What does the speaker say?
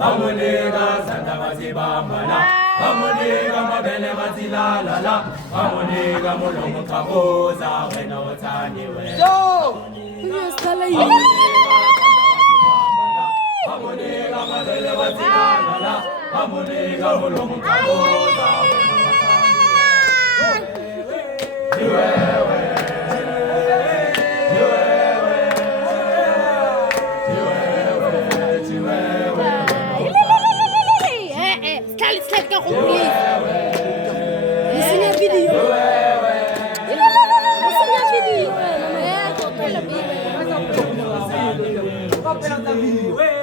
Amuniga Santa Mazibamana, Amuniga Mabene Mazilala, Amuniga Mulong Kaboza, when I was on the way. So, Amuniga Mabene Mazilala, Amuniga Mulong Kaboza. Video.